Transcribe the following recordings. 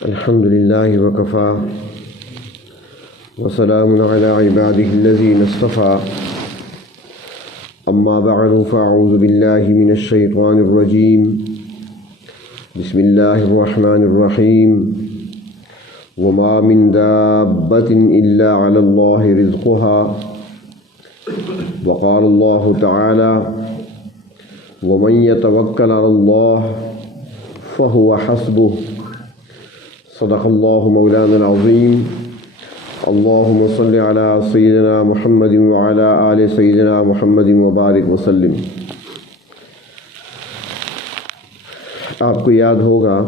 الحمد لله وكفى وسلام على عباده الذين اصطفى أما بعد فأعوذ بالله من الشيطان الرجيم بسم الله الرحمن الرحيم وما من دابة إلا على الله رزقها وقال الله تعالى ومن يتوكل على الله فهو حسبه صدق الله مولانا العظيم اللهم صل على سيدنا محمد وعلى آل سيدنا محمد وبارك وسلم۔ آپ کو یاد ہوگا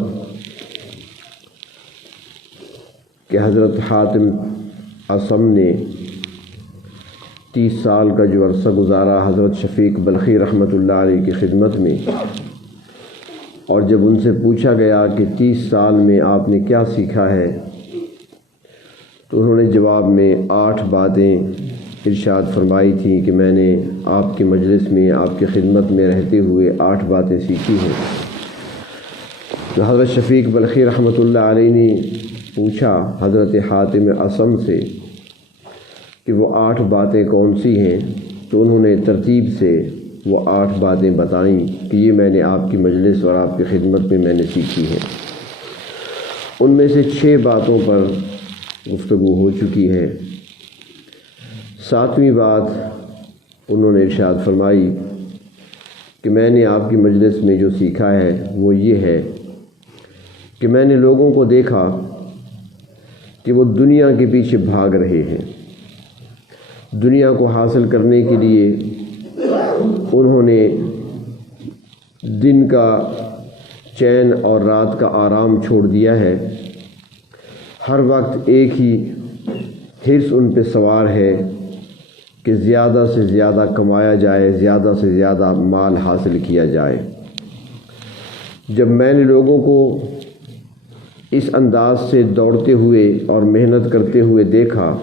کہ حضرت حاتم اصم نے 30 سال کا جو عرصہ گزارا حضرت شفیق بلخی رحمۃ اللہ علیہ کی خدمت میں، اور جب ان سے پوچھا گیا کہ 30 سال میں آپ نے کیا سیکھا ہے تو انہوں نے جواب میں 8 باتیں ارشاد فرمائی تھیں کہ میں نے آپ کے مجلس میں آپ کی خدمت میں رہتے ہوئے 8 باتیں سیکھی ہیں۔ تو حضرت شفیق بلخی رحمۃ اللہ علیہ نے پوچھا حضرت حاتم اصم سے کہ وہ 8 باتیں کون سی ہیں، تو انہوں نے ترتیب سے وہ 8 باتیں بتائیں کہ یہ میں نے آپ کی مجلس اور آپ کی خدمت میں نے سیکھی ہے۔ ان میں سے 6 باتوں پر گفتگو ہو چکی ہے۔ 7ویں بات انہوں نے ارشاد فرمائی کہ میں نے آپ کی مجلس میں جو سیکھا ہے وہ یہ ہے کہ میں نے لوگوں کو دیکھا کہ وہ دنیا کے پیچھے بھاگ رہے ہیں، دنیا کو حاصل کرنے کے لیے انہوں نے دن کا چین اور رات کا آرام چھوڑ دیا ہے۔ ہر وقت ایک ہی حرص ان پہ سوار ہے کہ زیادہ سے زیادہ کمایا جائے، زیادہ سے زیادہ مال حاصل کیا جائے۔ جب میں نے لوگوں کو اس انداز سے دوڑتے ہوئے اور محنت کرتے ہوئے دیکھا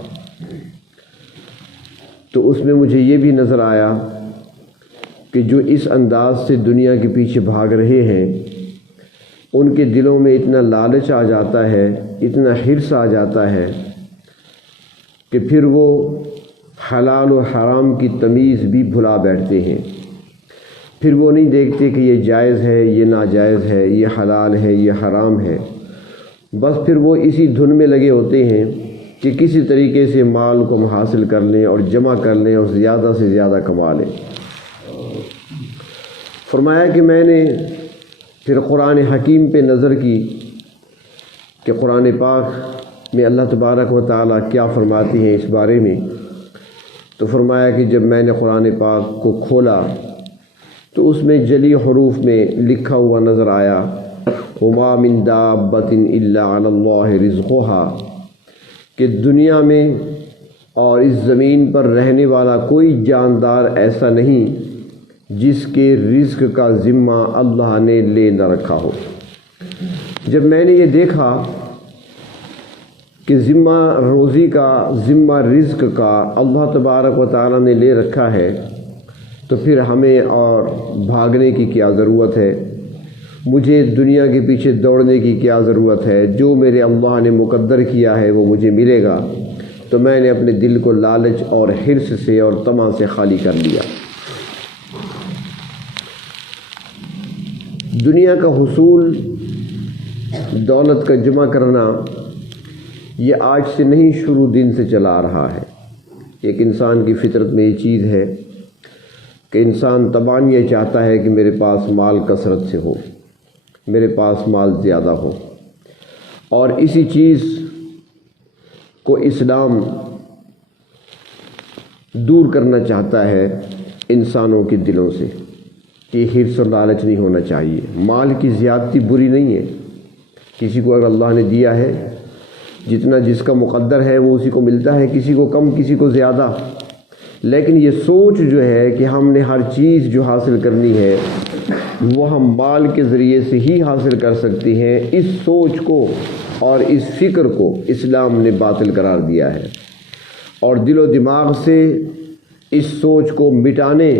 تو اس میں مجھے یہ بھی نظر آیا کہ جو اس انداز سے دنیا کے پیچھے بھاگ رہے ہیں ان کے دلوں میں اتنا لالچ آ جاتا ہے، اتنا حرص آ جاتا ہے کہ پھر وہ حلال و حرام کی تمیز بھی بھلا بیٹھتے ہیں۔ پھر وہ نہیں دیکھتے کہ یہ جائز ہے، یہ ناجائز ہے، یہ حلال ہے، یہ حرام ہے۔ بس پھر وہ اسی دھن میں لگے ہوتے ہیں کہ کسی طریقے سے مال کو ہم حاصل کر لیں اور جمع کر لیں اور زیادہ سے زیادہ کما لیں۔ فرمایا کہ میں نے پھر قرآن حکیم پہ نظر کی کہ قرآن پاک میں اللہ تبارک و تعالیٰ کیا فرماتی ہیں اس بارے میں۔ تو فرمایا کہ جب میں نے قرآن پاک کو کھولا تو اس میں جلی حروف میں لکھا ہوا نظر آیا وما من دابۃ الا علی اللہ رزقها، کہ دنیا میں اور اس زمین پر رہنے والا کوئی جاندار ایسا نہیں جس کے رزق کا ذمہ اللہ نے لے نہ رکھا ہو۔ جب میں نے یہ دیکھا کہ ذمہ روزی کا، ذمہ رزق کا اللہ تبارک و تعالیٰ نے لے رکھا ہے تو پھر ہمیں اور بھاگنے کی کیا ضرورت ہے، مجھے دنیا کے پیچھے دوڑنے کی کیا ضرورت ہے۔ جو میرے اللہ نے مقدر کیا ہے وہ مجھے ملے گا۔ تو میں نے اپنے دل کو لالچ اور حرص سے اور طمع سے خالی کر لیا۔ دنیا کا حصول، دولت کا جمع کرنا یہ آج سے نہیں شروع دن سے چلا آ رہا ہے۔ ایک انسان کی فطرت میں یہ چیز ہے کہ انسان طبعاً یہ چاہتا ہے کہ میرے پاس مال کثرت سے ہو، میرے پاس مال زیادہ ہو، اور اسی چیز کو اسلام دور کرنا چاہتا ہے انسانوں کے دلوں سے کہ حرص اور لالچ نہیں ہونا چاہیے۔ مال کی زیادتی بری نہیں ہے، کسی کو اگر اللہ نے دیا ہے جتنا جس کا مقدر ہے وہ اسی کو ملتا ہے، کسی کو کم کسی کو زیادہ، لیکن یہ سوچ جو ہے کہ ہم نے ہر چیز جو حاصل کرنی ہے وہ ہم مال کے ذریعے سے ہی حاصل کر سکتے ہیں، اس سوچ کو اور اس فکر کو اسلام نے باطل قرار دیا ہے اور دل و دماغ سے اس سوچ کو مٹانے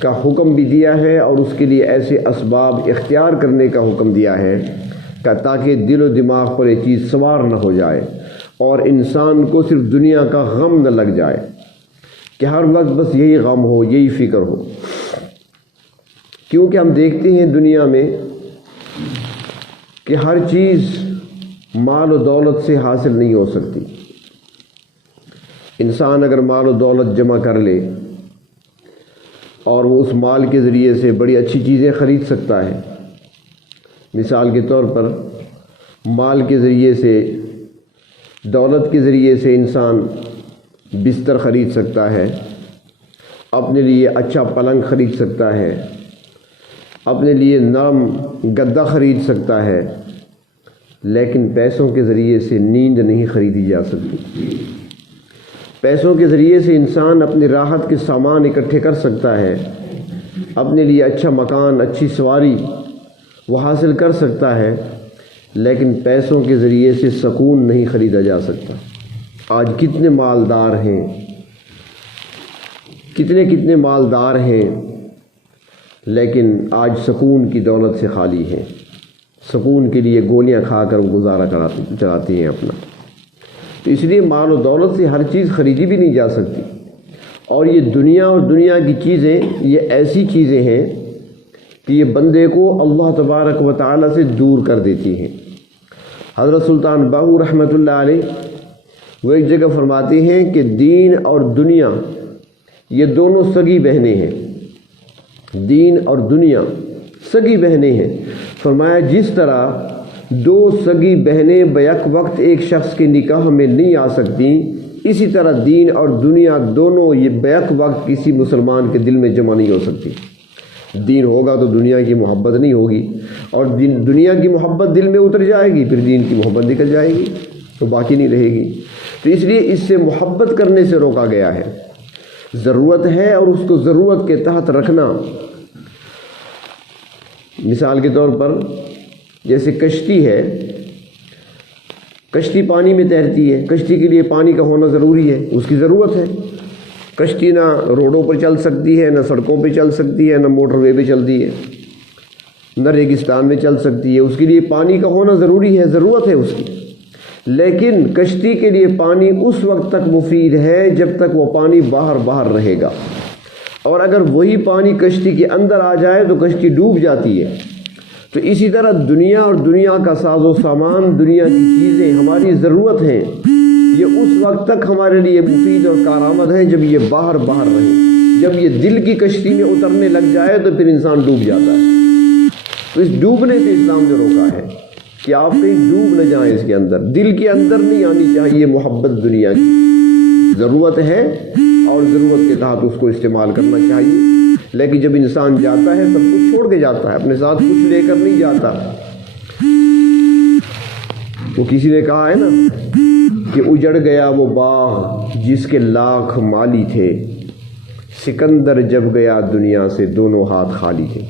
کا حکم بھی دیا ہے اور اس کے لیے ایسے اسباب اختیار کرنے کا حکم دیا ہے کہ تاکہ دل و دماغ پر یہ چیز سوار نہ ہو جائے اور انسان کو صرف دنیا کا غم نہ لگ جائے کہ ہر وقت بس یہی غم ہو، یہی فکر ہو۔ کیونکہ ہم دیکھتے ہیں دنیا میں کہ ہر چیز مال و دولت سے حاصل نہیں ہو سکتی۔ انسان اگر مال و دولت جمع کر لے اور وہ اس مال کے ذریعے سے بڑی اچھی چیزیں خرید سکتا ہے، مثال کے طور پر مال کے ذریعے سے، دولت کے ذریعے سے انسان بستر خرید سکتا ہے، اپنے لیے اچھا پلنگ خرید سکتا ہے، اپنے لیے نرم گدا خرید سکتا ہے، لیکن پیسوں کے ذریعے سے نیند نہیں خریدی جا سکتی۔ پیسوں کے ذریعے سے انسان اپنی راحت کے سامان اکٹھے کر سکتا ہے، اپنے لیے اچھا مکان، اچھی سواری وہ حاصل کر سکتا ہے، لیکن پیسوں کے ذریعے سے سکون نہیں خریدا جا سکتا۔ آج کتنے مالدار ہیں، کتنے مالدار ہیں، لیکن آج سکون کی دولت سے خالی ہیں، سکون کے لیے گولیاں کھا کر وہ گزارا چلاتے ہیں اپنا۔ تو اس لیے مال و دولت سے ہر چیز خریدی بھی نہیں جا سکتی، اور یہ دنیا اور دنیا کی چیزیں یہ ایسی چیزیں ہیں کہ یہ بندے کو اللہ تبارک و تعالی سے دور کر دیتی ہیں۔ حضرت سلطان باہو رحمۃ اللہ علیہ وہ ایک جگہ فرماتے ہیں کہ دین اور دنیا یہ دونوں سگی بہنیں ہیں، دین اور دنیا سگی بہنیں ہیں۔ فرمایا جس طرح دو سگی بہنیں بیک وقت ایک شخص کے نکاح میں نہیں آ سکتی، اسی طرح دین اور دنیا دونوں یہ بیک وقت کسی مسلمان کے دل میں جمع نہیں ہو سکتی۔ دین ہوگا تو دنیا کی محبت نہیں ہوگی، اور دنیا کی محبت دل میں اتر جائے گی، پھر دین کی محبت نکل جائے گی تو باقی نہیں رہے گی۔ تو اس لیے اس سے محبت کرنے سے روکا گیا ہے۔ ضرورت ہے اور اس کو ضرورت کے تحت رکھنا۔ مثال کے طور پر جیسے کشتی ہے، کشتی پانی میں تیرتی ہے، کشتی کے لیے پانی کا ہونا ضروری ہے، اس کی ضرورت ہے۔ کشتی نہ روڈوں پر چل سکتی ہے، نہ سڑکوں پہ چل سکتی ہے، نہ موٹر وے پہ چلتی ہے، نہ ریگستان میں چل سکتی ہے، اس کے لیے پانی کا ہونا ضروری ہے، ضرورت ہے اس کی۔ لیکن کشتی کے لیے پانی اس وقت تک مفید ہے جب تک وہ پانی باہر رہے گا، اور اگر وہی پانی کشتی کے اندر آ جائے تو کشتی ڈوب جاتی ہے۔ تو اسی طرح دنیا اور دنیا کا ساز و سامان، دنیا کی چیزیں ہماری ضرورت ہیں، یہ اس وقت تک ہمارے لیے مفید اور کارآمد ہے جب یہ باہر رہے۔ جب یہ دل کی کشتی میں اترنے لگ جائے تو پھر انسان ڈوب جاتا ہے۔ تو اس ڈوبنے سے اسلام نے روکا ہے کہ آپ کہیں ڈوب نہ جائیں، اس کے اندر دل کے اندر نہیں آنی چاہیے محبت دنیا کی۔ ضرورت ہے اور ضرورت کے تحت اس کو استعمال کرنا چاہیے، لیکن جب انسان جاتا ہے سب کچھ چھوڑ کے جاتا ہے، اپنے ساتھ کچھ لے کر نہیں جاتا۔ وہ کسی نے کہا ہے نا کہ اجڑ گیا وہ باغ جس کے لاکھ مالی تھے، سکندر جب گیا دنیا سے دونوں ہاتھ خالی تھے۔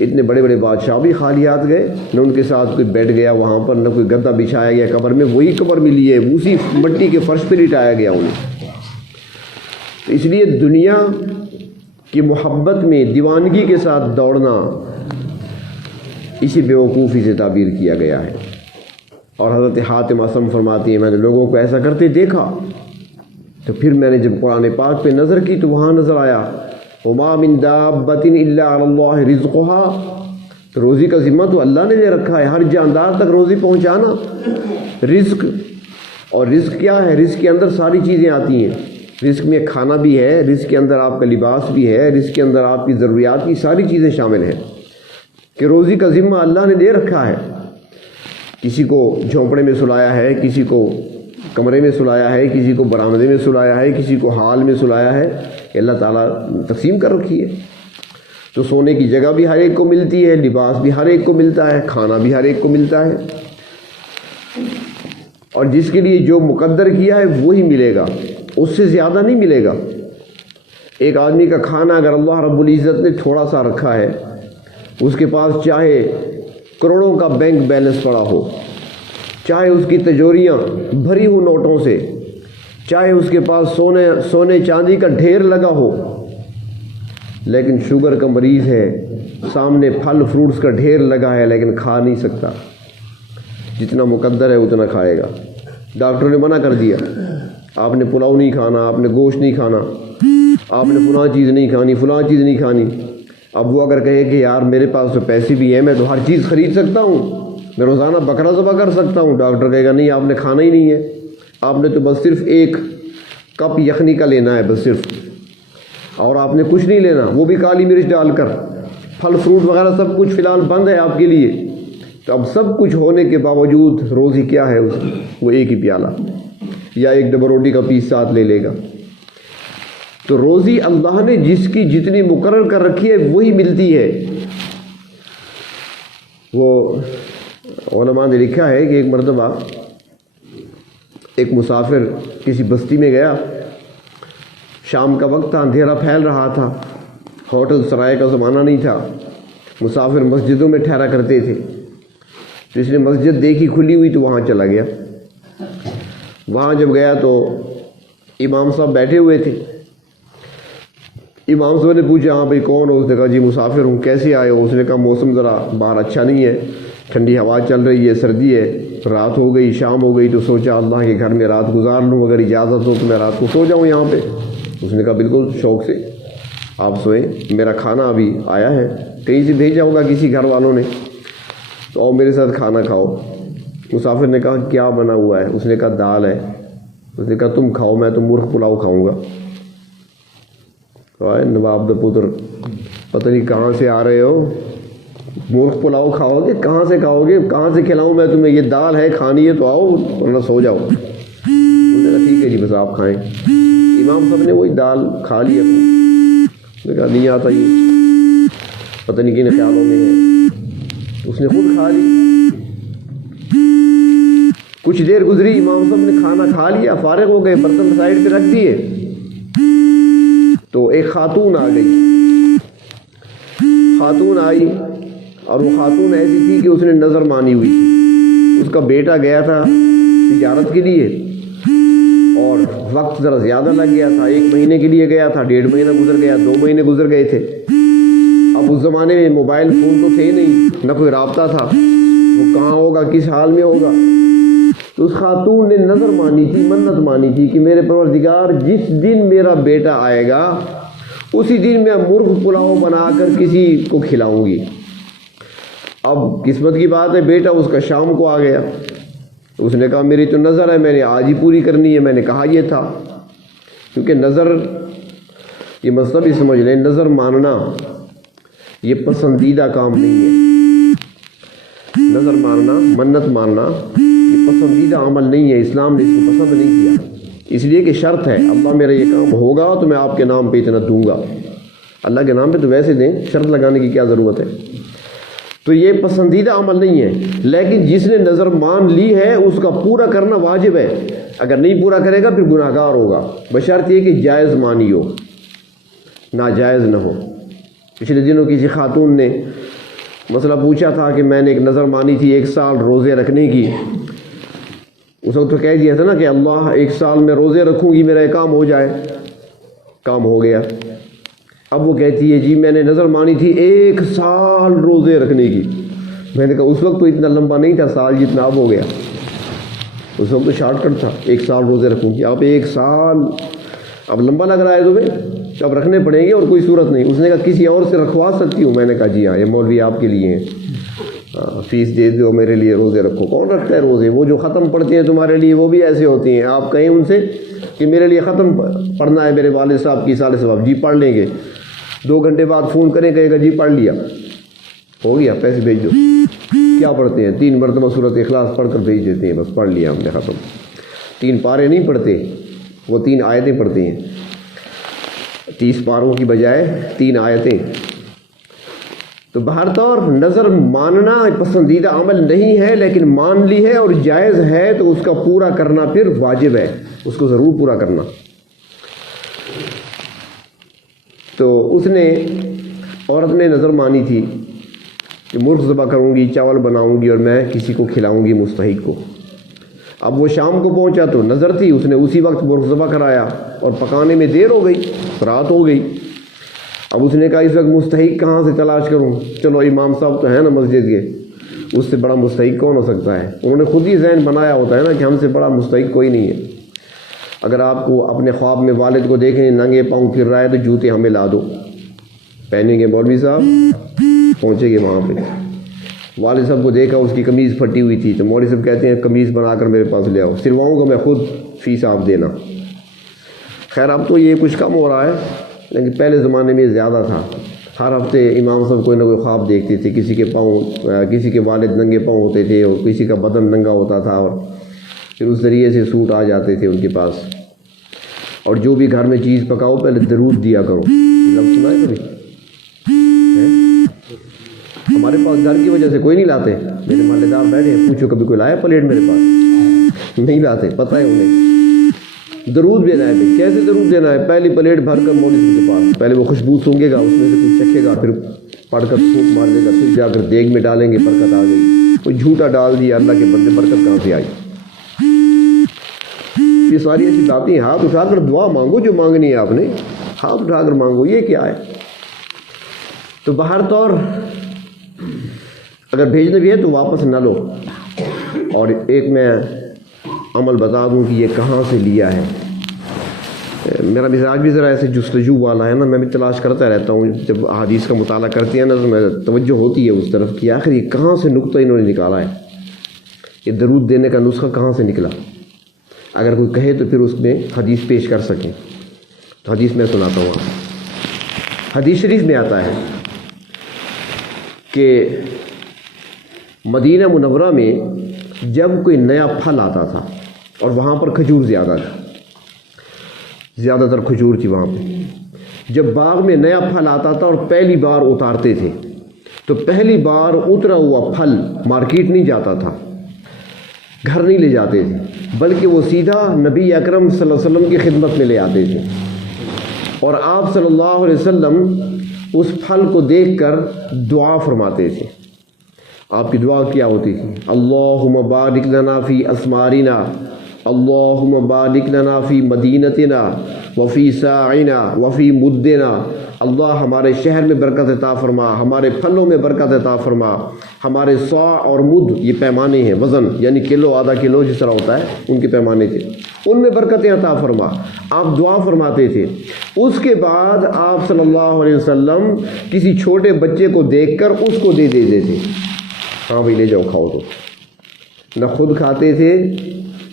اتنے بڑے بڑے بادشاہ بھی خالی ہاتھ گئے، نہ ان کے ساتھ کوئی بیٹھ گیا وہاں پر، نہ کوئی گدا بچھایا گیا قبر میں، وہی قبر ملی ہے، اسی مٹی کے فرش پہ لٹایا گیا انہیں۔ تو اس لیے دنیا کی محبت میں دیوانگی کے ساتھ دوڑنا اسی بیوقوفی سے تعبیر کیا گیا ہے۔ اور حضرت حاتم اسم فرماتی ہے میں نے لوگوں کو ایسا کرتے دیکھا، تو پھر میں نے جب قرآن پاک پہ نظر کی تو وہاں نظر آیا وما من دابۃ الا علی اللہ رزقها، تو روزی کا ذمہ تو اللہ نے دے رکھا ہے، ہر جاندار تک روزی پہنچانا۔ رزق، اور رزق کیا ہے؟ رزق کے اندر ساری چیزیں آتی ہیں، رزق میں کھانا بھی ہے، رزق کے اندر آپ کا لباس بھی ہے، رزق کے اندر آپ کی ضروریات کی ساری چیزیں شامل ہیں، کہ روزی کا ذمہ اللہ نے دے رکھا ہے۔ کسی کو جھونپڑے میں سلایا ہے، کسی کو کمرے میں سلایا ہے، کسی کو برآمدے میں سلایا ہے، کسی کو حال میں سلایا ہے، اللہ تعالیٰ تقسیم کر رکھی ہے۔ تو سونے کی جگہ بھی ہر ایک کو ملتی ہے، لباس بھی ہر ایک کو ملتا ہے، کھانا بھی ہر ایک کو ملتا ہے، اور جس کے لیے جو مقدر کیا ہے وہی ملے گا، اس سے زیادہ نہیں ملے گا۔ ایک آدمی کا کھانا اگر اللہ رب العزت نے تھوڑا سا رکھا ہے، اس کے پاس چاہے کروڑوں کا بینک بیلنس پڑا ہو، چاہے اس کی تجوریاں بھری ہوں نوٹوں سے، چاہے اس کے پاس سونے چاندی کا ڈھیر لگا ہو، لیکن شوگر کا مریض ہے، سامنے پھل فروٹس کا ڈھیر لگا ہے لیکن کھا نہیں سکتا، جتنا مقدر ہے اتنا کھائے گا. ڈاکٹر نے منع کر دیا, آپ نے پلاؤ نہیں کھانا, آپ نے گوشت نہیں کھانا, آپ نے فلاں چیز نہیں کھانی, فلاں چیز نہیں کھانی. اب وہ اگر کہے کہ یار میرے پاس تو پیسے بھی ہیں, میں تو ہر چیز خرید سکتا ہوں, میں روزانہ بکرا ذبح کر سکتا ہوں, ڈاکٹر کہے گا نہیں آپ نے کھانا ہی نہیں ہے, آپ نے تو بس صرف ایک کپ یخنی کا لینا ہے بس صرف, اور آپ نے کچھ نہیں لینا, وہ بھی کالی مرچ ڈال کر. پھل فروٹ وغیرہ سب کچھ فی الحال بند ہے آپ کے لیے. تو اب سب کچھ ہونے کے باوجود روزی کیا ہے اس کی؟ وہ ایک ہی پیالہ یا ایک ڈبہ روٹی کا پیس ساتھ لے لے گا. تو روزی اللہ نے جس کی جتنی مقرر کر رکھی ہے وہی ملتی ہے. وہ علماء نے لکھا ہے کہ ایک مرتبہ ایک مسافر کسی بستی میں گیا, شام کا وقت تھا, اندھیرا پھیل رہا تھا, ہوٹل سرائے کا زمانہ نہیں تھا, مسافر مسجدوں میں ٹھہرا کرتے تھے. تو اس نے مسجد دیکھی کھلی ہوئی تو وہاں چلا گیا. وہاں جب گیا تو امام صاحب بیٹھے ہوئے تھے. امام صاحب نے پوچھا ہاں بھائی کون ہو؟ اس نے کہا جی مسافر ہوں. کیسے آئے ہو؟ اس نے کہا موسم ذرا باہر اچھا نہیں ہے, ٹھنڈی ہوا چل رہی ہے, سردی ہے, رات ہو گئی, شام ہو گئی, تو سوچا اللہ کے گھر میں رات گزار لوں, اگر اجازت ہو تو میں رات کو سو جاؤں یہاں پہ. اس نے کہا بالکل شوق سے آپ سوئیں, میرا کھانا ابھی آیا ہے, کہیں سے بھیجا ہوگا کسی گھر والوں نے, تو آؤ میرے ساتھ کھانا کھاؤ. مسافر نے کہا کیا بنا ہوا ہے؟ اس نے کہا دال ہے. اس نے کہا تم کھاؤ, میں تو مرغ پلاؤ کھاؤں گا. نواب دا پتر پتہ نہیں کہاں سے آ رہے ہو, مرغ پلاؤ کھاؤ گے؟ کہاں سے کھاؤ گے؟ کہاں سے کھلاؤں میں تمہیں؟ یہ دال ہے, کھانی ہے تو آؤ ورنہ سو جاؤ. اس نے کہا ٹھیک ہے جی بس آپ کھائیں. امام صاحب نے وہی دال کھا لی اپنی. اس نے کہا نہیں آتا یہ, پتہ نہیں کن خیالوں میں ہے. اس نے خود کھا لی. کچھ دیر گزری, امام صاحب نے کھانا کھا لیا, فارغ ہو گئے, برتن سائڈ پہ رکھ دیے, تو ایک خاتون آ گئی. خاتون آئی اور وہ خاتون ایسی تھی کہ اس نے نظر مانی ہوئی تھی. اس کا بیٹا گیا تھا تجارت کے لیے اور وقت ذرا زیادہ لگ گیا تھا. 1 مہینے کے لیے گیا تھا, 1.5 مہینہ گزر گیا, 2 مہینے گزر گئے تھے. اب اس زمانے میں موبائل فون تو تھے نہیں, نہ کوئی رابطہ تھا, وہ کہاں ہوگا, کس حال میں ہوگا. تو اس خاتون نے نظر مانی تھی, منت مانی تھی کہ میرے پروردگار جس دن میرا بیٹا آئے گا اسی دن میں مرغ پلاؤ بنا کر کسی کو کھلاؤں گی. اب قسمت کی بات ہے, بیٹا اس کا شام کو آ گیا. اس نے کہا میری تو نظر ہے, میں نے آج ہی پوری کرنی ہے. میں نے کہا یہ تھا, کیونکہ نظر, یہ مطلب ہی سمجھ لیں, نظر ماننا یہ پسندیدہ کام نہیں ہے. نظر ماننا, منت ماننا یہ پسندیدہ عمل نہیں ہے. اسلام نے اس کو پسند نہیں کیا, اس لیے کہ شرط ہے اللہ میرا یہ کام ہوگا تو میں آپ کے نام پہ اتنا دوں گا. اللہ کے نام پہ تو ویسے دیں, شرط لگانے کی کیا ضرورت ہے. تو یہ پسندیدہ عمل نہیں ہے. لیکن جس نے نظر مان لی ہے اس کا پورا کرنا واجب ہے. اگر نہیں پورا کرے گا پھر گناہ گار ہوگا, بشرط یہ کہ جائز مانی ہو, ناجائز نہ ہو. پچھلے دنوں کسی خاتون نے مسئلہ پوچھا تھا کہ میں نے ایک نظر مانی تھی 1 سال روزے رکھنے کی. اس وقت تو کہہ دیا تھا نا کہ اللہ 1 سال میں روزے رکھوں گی, میرا یہ کام ہو جائے. کام ہو گیا. اب وہ کہتی ہے جی میں نے نظر مانی تھی 1 سال روزے رکھنے کی. میں نے کہا اس وقت تو اتنا لمبا نہیں تھا سال جتنا اب ہو گیا. اس وقت تو شارٹ کٹ تھا, 1 سال روزے رکھوں گی. اب 1 سال اب لمبا لگ رہا ہے تمہیں, اب رکھنے پڑیں گے اور کوئی صورت نہیں. اس نے کہا کسی اور سے رکھوا سکتی ہوں؟ میں نے کہا جی ہاں, یہ مولوی آپ کے لیے ہیں, فیس دے دو, میرے لیے روزے رکھو. کون رکھتا ہے روزے؟ وہ جو ختم پڑھتے ہیں تمہارے لیے وہ بھی ایسے ہوتے ہیں. آپ کہیں ان سے کہ میرے لیے ختم پڑھنا ہے میرے والد صاحب کی سال ثواب, جی پڑھ لیں گے. 2 گھنٹے بعد فون کریں, کہے گا جی پڑھ لیا, ہو گیا, پیسے بھیج دو. کیا پڑھتے ہیں؟ 3 مرتبہ سورۃ اخلاص پڑھ کر بھیج دیتے ہیں, بس پڑھ لیا ہم نے, ختم. 3 پارے نہیں پڑھتے, وہ 3 آیتیں پڑھتے ہیں. 30 پاروں کی بجائے 3 آیتیں. تو بہر طور نظر ماننا پسندیدہ عمل نہیں ہے, لیکن مان لی ہے اور جائز ہے تو اس کا پورا کرنا پھر واجب ہے, اس کو ضرور پورا کرنا. تو اس نے, عورت نے نظر مانی تھی کہ مرغ ذبح کروں گی, چاول بناؤں گی اور میں کسی کو کھلاؤں گی مستحق کو. اب وہ شام کو پہنچا تو نظر تھی, اس نے اسی وقت مرغ ذبح کرایا اور پکانے میں دیر ہو گئی, رات ہو گئی. اب اس نے کہا اس وقت مستحق کہاں سے تلاش کروں؟ چلو امام صاحب تو ہیں نا مسجد کے, اس سے بڑا مستحق کون ہو سکتا ہے؟ انہوں نے خود ہی ذہن بنایا ہوتا ہے نا کہ ہم سے بڑا مستحق کوئی نہیں ہے۔ اگر آپ کو اپنے خواب میں والد کو دیکھیں ننگے پاؤں پھر رہا ہے تو جوتے ہمیں لا دو، پہنیں گے مولوی صاحب، پہنچیں گے وہاں پہ۔ والد صاحب کو دیکھا اس کی قمیض پھٹی ہوئی تھی تو مولوی صاحب کہتے ہیں قمیض بنا کر میرے پاس لے آؤ، سلواؤں گا میں خود، فیس آپ دینا۔ خیر اب تو یہ کچھ کم ہو رہا ہے، لیکن پہلے زمانے میں زیادہ تھا۔ ہر ہفتے امام صاحب کوئی نہ کوئی خواب دیکھتے تھے، کسی کے پاؤں، کسی کے والد ننگے پاؤں ہوتے تھے اور کسی کا بدن ننگا ہوتا تھا، اور پھر اس ذریعے سے سوٹ آ جاتے تھے ان کے پاس۔ اور جو بھی گھر میں چیز پکاؤ پہلے درود دیا کرو، لفظ سنا ہے کبھی؟ ہمارے پاس ڈر کی وجہ سے کوئی نہیں لاتے، میرے محلے دار بیٹھے ہیں، پوچھو کبھی کوئی لایا پلیٹ میرے پاس؟ نہیں لاتے، پتہ ہے انہیں۔ درود دینا ہے بھائی، کیسے درود دینا ہے؟ پہلی پلیٹ بھر کر مولوی صاحب کے پاس، پہلے وہ خوشبو سونگے گا، اس میں سے کچھ چکھے گا، پھر پڑھ کر پھونک مار دے گا، پھر جا کر دیگ میں ڈالیں گے، برکت آ گئی۔ کوئی جھوٹا ڈال دیا، اللہ کے بندے، برکت کہاں سے آئی؟ یہ ساری ایسی باتیں ہیں۔ ہاتھ اٹھا کر دعا مانگو، جو مانگنی ہے آپ نے ہاتھ اٹھا کر مانگو، یہ کیا ہے؟ تو باہر طور اگر بھیجنا بھی ہے تو واپس نہ لو۔ اور ایک میں عمل بتا دوں کہ یہ کہاں سے لیا ہے۔ میرا مزاج بھی ذرا ایسے جستجو والا ہے نا، میں بھی تلاش کرتا رہتا ہوں، جب احادیث کا مطالعہ کرتے ہیں نا تو میں توجہ ہوتی ہے اس طرف کہ آخر یہ کہاں سے نقطہ انہوں نے نکالا ہے، یہ درود دینے کا نسخہ کہاں سے نکلا۔ اگر کوئی کہے تو پھر اس میں حدیث پیش کر سکیں، تو حدیث میں سناتا ہوں آپ۔ حدیث شریف میں آتا ہے کہ مدینہ منورہ میں جب کوئی نیا پھل آتا تھا اور وہاں پر کھجور زیادہ تھا، زیادہ تر کھجور تھی وہاں پہ، جب باغ میں نیا پھل آتا تھا اور پہلی بار اتارتے تھے تو پہلی بار اترا ہوا پھل مارکیٹ نہیں جاتا تھا، گھر نہیں لے جاتے تھے، بلکہ وہ سیدھا نبی اکرم صلی اللہ علیہ وسلم کی خدمت میں لے آتے تھے، اور آپ صلی اللہ علیہ وسلم اس پھل کو دیکھ کر دعا فرماتے تھے۔ آپ کی دعا کیا ہوتی تھی؟ اللہم بارک لنا فی اسمارنا، اللہم بارک لنا فی مدینتنا وفی ساعنا وفی مدنا، اللہ ہمارے شہر میں برکت عطا فرما، ہمارے پھلوں میں برکت عطا فرما، ہمارے صاع اور مد یہ پیمانے ہیں، وزن یعنی کلو آدھا کلو جس طرح ہوتا ہے ان کے پیمانے تھے، ان میں برکتیں عطا فرما، آپ دعا فرماتے تھے۔ اس کے بعد آپ صلی اللہ علیہ وسلم کسی چھوٹے بچے کو دیکھ کر اس کو دے دیتے تھے، ہاں بھائی لے جاؤ کھاؤ۔ تو نہ خود کھاتے تھے،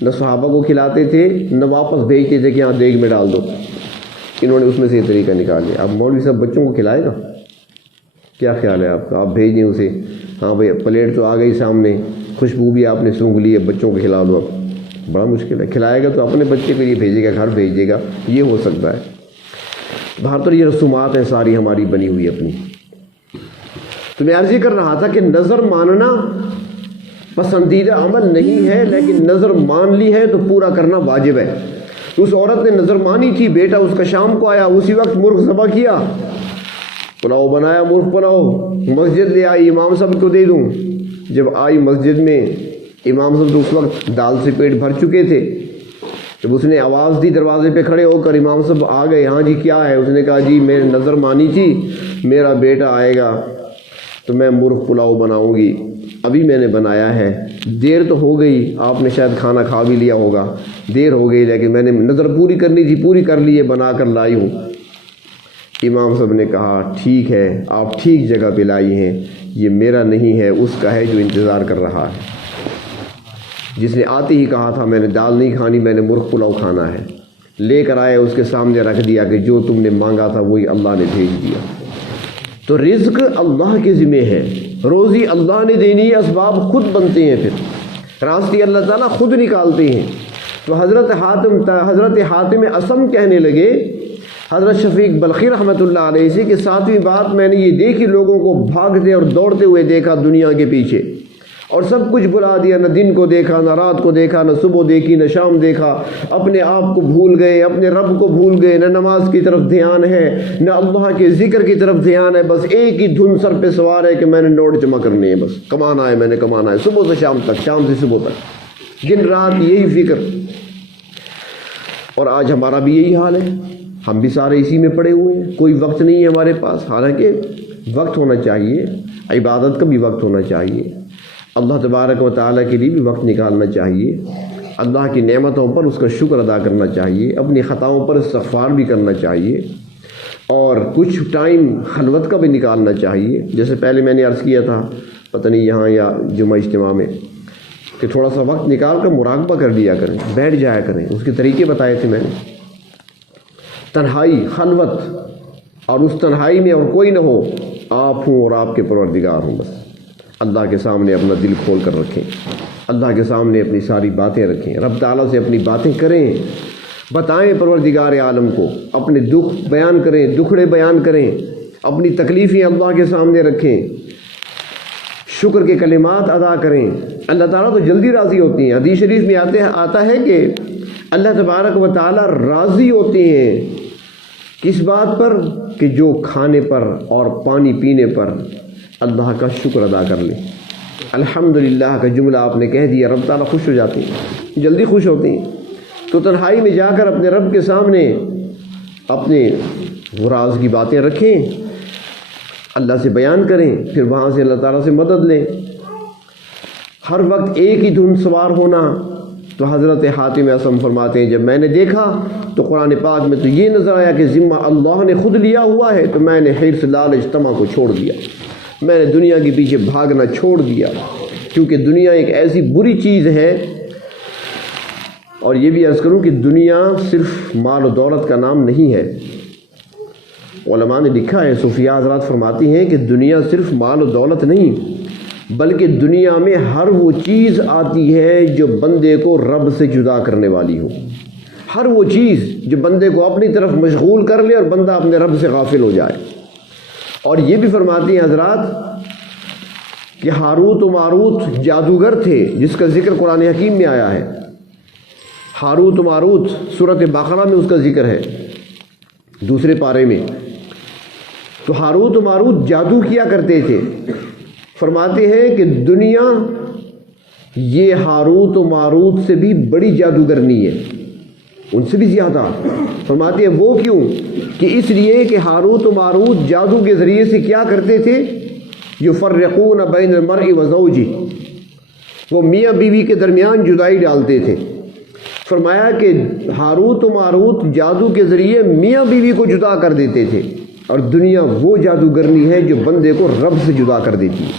نہ صحابہ کو کھلاتے تھے، نہ واپس بھیجتے تھے کہ ہاں دیگ میں ڈال دو۔ انہوں نے اس میں سے یہ طریقہ نکال لیا۔ اب مولوی صاحب بچوں کو کھلائے گا؟ کیا خیال ہے آپ کا؟ آپ بھیج دیں اسے، ہاں بھائی پلیٹ تو آ گئی سامنے، خوشبو بھی آپ نے سونگھ لی ہے، بچوں کو کھلا دو۔ اب بڑا مشکل ہے، کھلائے گا تو اپنے بچے کو یہ بھیجے گا، گھر بھیج دے گا، یہ ہو سکتا ہے۔ باہر تو یہ رسومات ہیں ساری ہماری بنی ہوئی اپنی۔ تو میں عرض یہ کر رہا تھا کہ نظر ماننا پسندیدہ عمل نہیں ہے، لیکن نظر مان لی ہے تو پورا کرنا واجب ہے۔ اس عورت نے نظر مانی تھی، بیٹا اس کا شام کو آیا، اسی وقت مرغ ذبح کیا، پلاؤ بنایا، مرغ پلاؤ، مسجد لے آئی، امام صاحب کو دے دوں۔ جب آئی مسجد میں، امام صاحب تو اس وقت دال سے پیٹ بھر چکے تھے، جب اس نے آواز دی دروازے پہ کھڑے ہو کر، امام صاحب آ گئے، ہاں جی کیا ہے؟ اس نے کہا جی میں نظر مانی تھی، میرا بیٹا آئے گا تو میں مرغ پلاؤ بناؤں گی، ابھی میں نے بنایا ہے، دیر تو ہو گئی، آپ نے شاید کھانا کھا بھی لیا ہوگا، دیر ہو گئی، لیکن میں نے نظر پوری کرنی تھی، پوری کر لی ہے، بنا کر لائی ہوں۔ امام صاحب نے کہا ٹھیک ہے، آپ ٹھیک جگہ پہ لائی ہیں، یہ میرا نہیں ہے، اس کا ہے جو انتظار کر رہا ہے، جس نے آتے ہی کہا تھا میں نے دال نہیں کھانی، میں نے مرغ پلاؤ کھانا ہے، لے کر آئے، اس کے سامنے رکھ دیا کہ جو تم نے مانگا تھا وہی اللہ نے بھیج دیا۔ تو رزق اللہ کے ذمہ ہے، روزی اللہ نے دینی ہے، اسباب خود بنتے ہیں، پھر راستے اللہ تعالیٰ خود نکالتے ہیں۔ تو حضرت حاتم اصم کہنے لگے حضرت شفیق بلخی رحمۃ اللہ علیہ سے کہ ساتویں بات میں نے یہ دیکھی، لوگوں کو بھاگتے اور دوڑتے ہوئے دیکھا دنیا کے پیچھے، اور سب کچھ بلا دیا، نہ دن کو دیکھا، نہ رات کو دیکھا، نہ صبح دیکھی، نہ شام دیکھا، اپنے آپ کو بھول گئے، اپنے رب کو بھول گئے، نہ نماز کی طرف دھیان ہے، نہ اللہ کے ذکر کی طرف دھیان ہے، بس ایک ہی دھن سر پہ سوار ہے کہ میں نے نوٹ جمع کرنے ہیں، بس کمانا ہے، میں نے کمانا ہے، صبح سے شام تک، شام سے صبح تک، دن رات یہی فکر۔ اور آج ہمارا بھی یہی حال ہے، ہم بھی سارے اسی میں پڑے ہوئے ہیں، کوئی وقت نہیں ہے ہمارے پاس، حالانکہ وقت ہونا چاہیے، عبادت کا بھی وقت ہونا چاہیے، اللہ تبارک و تعالیٰ کے لیے بھی وقت نکالنا چاہیے، اللہ کی نعمتوں پر اس کا شکر ادا کرنا چاہیے، اپنی خطاؤں پر استغفار بھی کرنا چاہیے، اور کچھ ٹائم خلوت کا بھی نکالنا چاہیے۔ جیسے پہلے میں نے عرض کیا تھا، پتہ نہیں یہاں یا جمعہ اجتماع میں، کہ تھوڑا سا وقت نکال کر مراقبہ کر لیا کریں، بیٹھ جایا کریں۔ اس کے طریقے بتائے تھے میں نے، تنہائی، خلوت، اور اس تنہائی میں اور کوئی نہ ہو، آپ ہوں اور آپ کے پروردگار ہوں، بس اللہ کے سامنے اپنا دل کھول کر رکھیں، اللہ کے سامنے اپنی ساری باتیں رکھیں، رب تعالیٰ سے اپنی باتیں کریں، بتائیں پروردگار عالم کو، اپنے دکھ بیان کریں، دکھڑے بیان کریں، اپنی تکلیفیں اللہ کے سامنے رکھیں، شکر کے کلمات ادا کریں۔ اللہ تعالیٰ تو جلدی راضی ہوتی ہیں۔ حدیث شریف میں آتا ہے کہ اللہ تبارک و تعالیٰ راضی ہوتے ہیں کس بات پر؟ کہ جو کھانے پر اور پانی پینے پر اللہ کا شکر ادا کر لے۔ الحمدللہ کا جملہ آپ نے کہہ دیا، رب تعالیٰ خوش ہو جاتے ہیں، جلدی خوش ہوتے ہیں۔ تو تنہائی میں جا کر اپنے رب کے سامنے اپنے راز کی باتیں رکھیں، اللہ سے بیان کریں، پھر وہاں سے اللہ تعالیٰ سے مدد لیں۔ ہر وقت ایک ہی دھن سوار ہونا، تو حضرت حاتم اعصم فرماتے ہیں جب میں نے دیکھا تو قرآن پاک میں تو یہ نظر آیا کہ ذمہ اللہ نے خود لیا ہوا ہے، تو میں نے حرص لالچ طمع کو چھوڑ دیا، میں نے دنیا کے پیچھے بھاگنا چھوڑ دیا، کیونکہ دنیا ایک ایسی بری چیز ہے۔ اور یہ بھی عرض کروں کہ دنیا صرف مال و دولت کا نام نہیں ہے۔ علماء نے لکھا ہے، صوفیاء حضرات فرماتی ہیں کہ دنیا صرف مال و دولت نہیں، بلکہ دنیا میں ہر وہ چیز آتی ہے جو بندے کو رب سے جدا کرنے والی ہو، ہر وہ چیز جو بندے کو اپنی طرف مشغول کر لے اور بندہ اپنے رب سے غافل ہو جائے۔ اور یہ بھی فرماتی ہیں حضرات کہ ہاروت و ماروت جادوگر تھے، جس کا ذکر قرآن حکیم میں آیا ہے۔ ہاروت و ماروت سورۃ بقرہ میں اس کا ذکر ہے، دوسرے پارے میں۔ تو ہاروت و ماروت جادو کیا کرتے تھے۔ فرماتے ہیں کہ دنیا یہ ہاروت و ماروت سے بھی بڑی جادوگرنی ہے، ان سے بھی زیادہ۔ فرماتے ہیں وہ کیوں؟ کہ اس لیے کہ ہاروت و ماروت جادو کے ذریعے سے کیا کرتے تھے؟ یفرقون بین المرء و زوجہ، وہ میاں بیوی کے درمیان جدائی ڈالتے تھے۔ فرمایا کہ ہاروت و ماروت جادو کے ذریعے میاں بیوی کو جدا کر دیتے تھے، اور دنیا وہ جادوگرنی ہے جو بندے کو رب سے جدا کر دیتی ہے۔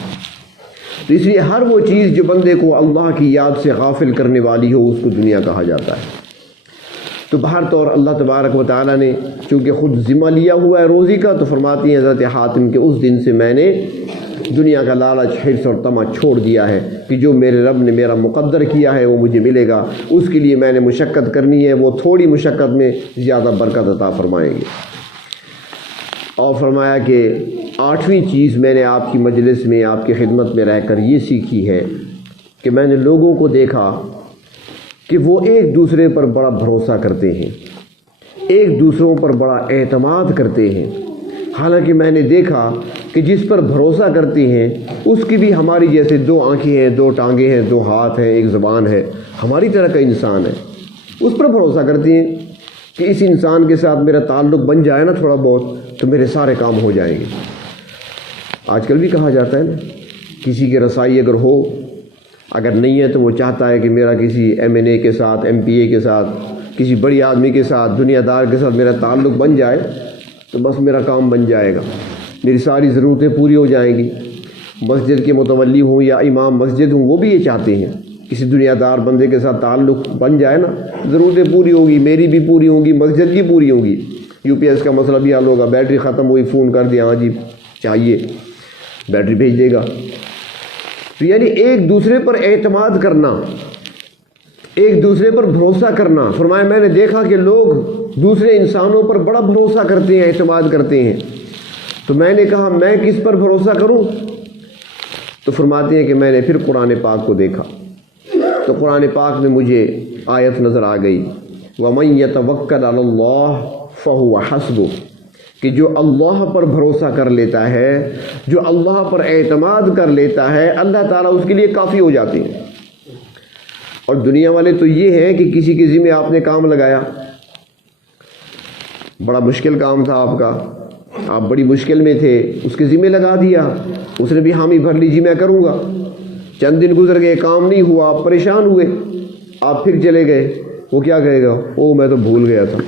تو اس لیے ہر وہ چیز جو بندے کو اللہ کی یاد سے غافل کرنے والی ہو، اس کو دنیا کہا جاتا ہے۔ تو بہر طور اللہ تبارک و تعالیٰ نے چونکہ خود ذمہ لیا ہوا ہے روزی کا، تو فرماتی ہیں حضرت حاتم کہ اس دن سے میں نے دنیا کا لالچ، حرص اور طمع چھوڑ دیا ہے، کہ جو میرے رب نے میرا مقدر کیا ہے وہ مجھے ملے گا، اس کے لیے میں نے مشقت کرنی ہے، وہ تھوڑی مشقت میں زیادہ برکت عطا فرمائیں گے۔ اور فرمایا کہ 8ویں چیز میں نے آپ کی مجلس میں، آپ کی خدمت میں رہ کر یہ سیکھی ہے کہ میں نے لوگوں کو دیکھا کہ وہ ایک دوسرے پر بڑا بھروسہ کرتے ہیں، ایک دوسروں پر بڑا اعتماد کرتے ہیں۔ حالانکہ میں نے دیکھا کہ جس پر بھروسہ کرتے ہیں اس کی بھی ہماری جیسے 2 آنکھیں ہیں، 2 ٹانگیں ہیں، 2 ہاتھ ہیں، ایک زبان ہے، ہماری طرح کا انسان ہے، اس پر بھروسہ کرتے ہیں کہ اس انسان کے ساتھ میرا تعلق بن جائے نا تھوڑا بہت، تو میرے سارے کام ہو جائیں گے۔ آج کل بھی کہا جاتا ہے نا، کسی کی رسائی اگر ہو، اگر نہیں ہے تو وہ چاہتا ہے کہ میرا کسی MNA کے ساتھ، MPA کے ساتھ، کسی بڑی آدمی کے ساتھ، دنیا دار کے ساتھ میرا تعلق بن جائے تو بس میرا کام بن جائے گا، میری ساری ضرورتیں پوری ہو جائیں گی۔ مسجد کے متولی ہوں یا امام مسجد ہوں، وہ بھی یہ چاہتے ہیں کسی دنیا دار بندے کے ساتھ تعلق بن جائے نا، ضرورتیں پوری ہوگی، میری بھی پوری ہوں گی، مسجد کی پوری ہوگی، UPS کا مسئلہ بھی حل ہوگا، بیٹری ختم ہوئی فون کر دیا، ہاں جی چاہیے، بیٹری بھیج دے گا۔ تو یعنی ایک دوسرے پر اعتماد کرنا، ایک دوسرے پر بھروسہ کرنا۔ فرمایا میں نے دیکھا کہ لوگ دوسرے انسانوں پر بڑا بھروسہ کرتے ہیں، اعتماد کرتے ہیں۔ تو میں نے کہا میں کس پر بھروسہ کروں؟ تو فرماتے ہیں کہ میں نے پھر قرآن پاک کو دیکھا، تو قرآن پاک میں مجھے آیت نظر آ گئی، وَمَن يَتَوَكَّلْ عَلَى اللَّهِ فَهُوَ حَسْبُهُ، کہ جو اللہ پر بھروسہ کر لیتا ہے، جو اللہ پر اعتماد کر لیتا ہے، اللہ تعالیٰ اس کے لیے کافی ہو جاتے ہیں۔ اور دنیا والے تو یہ ہے کہ کسی کے ذمہ آپ نے کام لگایا، بڑا مشکل کام تھا آپ کا، آپ بڑی مشکل میں تھے، اس کے ذمہ لگا دیا، اس نے بھی حامی بھر لی، جی میں کروں گا، چند دن گزر گئے، کام نہیں ہوا، آپ پریشان ہوئے، آپ پھر چلے گئے، وہ کیا کہے گا؟ او میں تو بھول گیا تھا،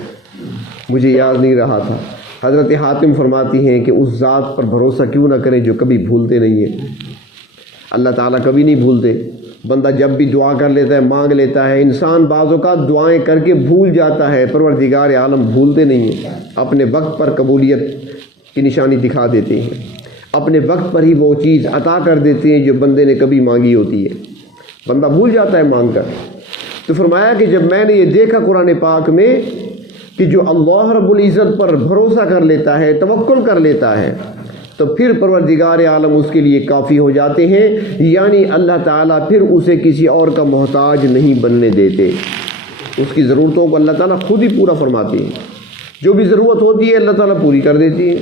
مجھے یاد نہیں رہا تھا۔ حضرت حاتم فرماتی ہیں کہ اس ذات پر بھروسہ کیوں نہ کریں جو کبھی بھولتے نہیں ہیں۔ اللہ تعالیٰ کبھی نہیں بھولتے۔ بندہ جب بھی دعا کر لیتا ہے، مانگ لیتا ہے، انسان بعض اوقات دعائیں کر کے بھول جاتا ہے، پروردگار عالم بھولتے نہیں ہیں، اپنے وقت پر قبولیت کی نشانی دکھا دیتے ہیں، اپنے وقت پر ہی وہ چیز عطا کر دیتے ہیں جو بندے نے کبھی مانگی ہوتی ہے، بندہ بھول جاتا ہے مانگ کر۔ تو فرمایا کہ جب میں نے یہ دیکھا قرآن پاک میں کہ جو اللہ رب العزت پر بھروسہ کر لیتا ہے، توکل کر لیتا ہے، تو پھر پروردگار عالم اس کے لیے کافی ہو جاتے ہیں، یعنی اللہ تعالیٰ پھر اسے کسی اور کا محتاج نہیں بننے دیتے، اس کی ضرورتوں کو اللہ تعالیٰ خود ہی پورا فرماتے ہیں، جو بھی ضرورت ہوتی ہے اللہ تعالیٰ پوری کر دیتی ہے،